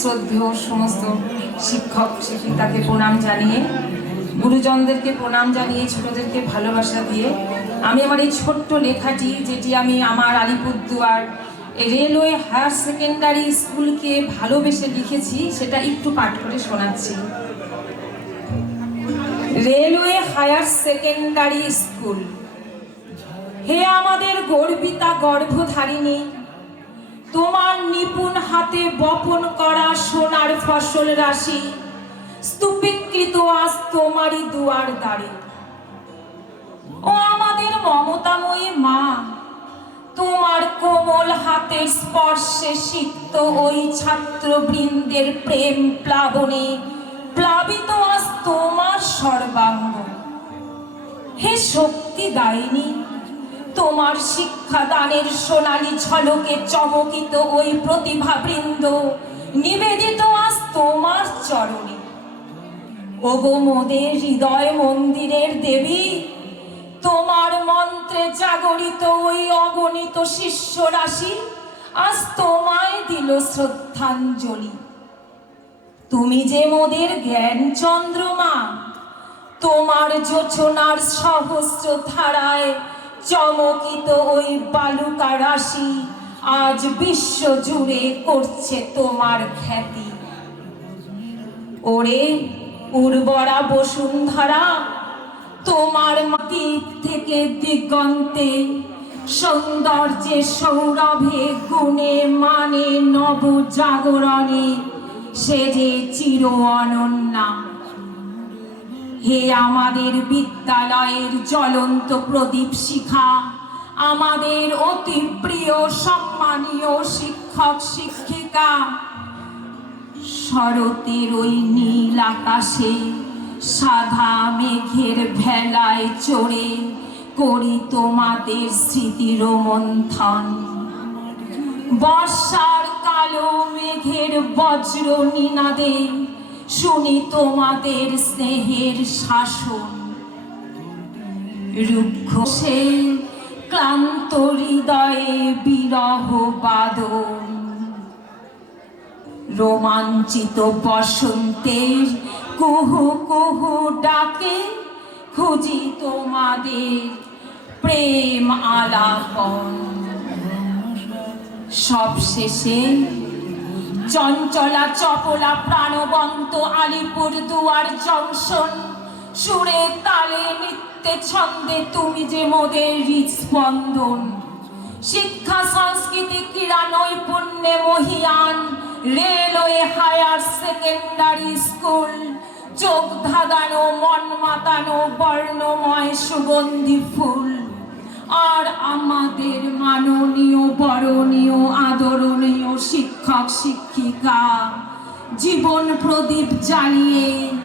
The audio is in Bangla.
শ্রদ্ধেয় সমস্ত শিক্ষক শিক্ষিকাকে প্রণাম জানিয়ে, গুরুজনদেরকে প্রণাম জানিয়ে, ছোটদেরকে ভালোবাসা দিয়ে আমি আমার এই ছোট্ট লেখাটি, যেটি আমি আমার আলিপুরদুয়ার রেলওয়ে হায়ার সেকেন্ডারি স্কুলকে ভালোবেসে লিখেছি, সেটা একটু পাঠ করে শোনাচ্ছি। রেলওয়ে হায়ার সেকেন্ডারি স্কুল, হে আমাদের গর্বিতা গর্ভধারিণী, তোমার নিপুণ হাতে বপন করা সোনার ফসল রাশি স্তূপীকৃত আজ তোমারই দুয়ার দ্বারে। ও আমাদের মমতাময়ী মা, তোমার কোমল হাতের স্পর্শে সিক্ত ওই ছাত্রবৃন্দের প্রেম প্লাবনে প্লাবিত আজ তোমার সর্বাঙ্গ। হে শক্তি দায়িনী, তোমার শিক্ষাদানের সোনালী ঝলকে চমকিত ওই প্রতিভাবৃন্দ নিবেদিত আজ তোমার চরণে। ওগো মোদের হৃদয় মন্দিরের দেবী, তোমার মন্ত্রে জাগরিত ওই অগণিত শিষ্য রাশি আজ তোমায় দিল শ্রদ্ধাঞ্জলি। তুমি যে মোদের জ্ঞান চন্দ্রমা, তোমার যোচনার সহস্র ধারায় চমকিত ওই বালুকা রাশি আজ বিশ্ব জুড়ে করছে তোমার খ্যাতি। ওরে উর্বরা বসুন্ধরা, তোমার মাটি থেকে দিগন্তে সৌন্দর্যে সৌরভে গুণে মানে নব জাগরণে সে যে চির অনন্যা। হে আমাদের বিদ্যালয়ের জ্বলন্ত প্রদীপ শিখা, আমাদের অতি প্রিয় সম্মানীয় শিক্ষক শিক্ষিকা, শরতের ওই নীল আকাশে সাদা মেঘের ভেলায় চড়ে করি তোমাদের স্মৃতির মন্থন। বর্ষার কালো মেঘের বজ্র নিনাদে শুনি তোমাদের স্নেহের শাসন। রুক্ষ সে ক্লান্ত হৃদয়ে বিরহ বাদন, রোমাঞ্চিত বসন্তের কুহু কুহু ডাকে খুঁজি তোমাদের প্রেম আলাপন। সবশেষে চঞ্চলা চপলা প্রাণবন্ত আলিপুরদুয়ার জংশন সুরে তালে নৃত্যে ছন্দে তুমি যে মোদের হৃদস্পন্দন। শিক্ষা সংস্কৃতি ক্রীড়া নৈপুণ্যে মহিয়ান রেলওয়ে হায়ার সেকেন্ডারি স্কুল, চোখ ধাঁধানো মন মাতানো বর্ণময় সুগন্ধি ফুল। আর আমাদের মাননীয় বরণীয় আদরণীয় শিক্ষক শিক্ষিকা জীবন প্রদীপ জ্বালিয়ে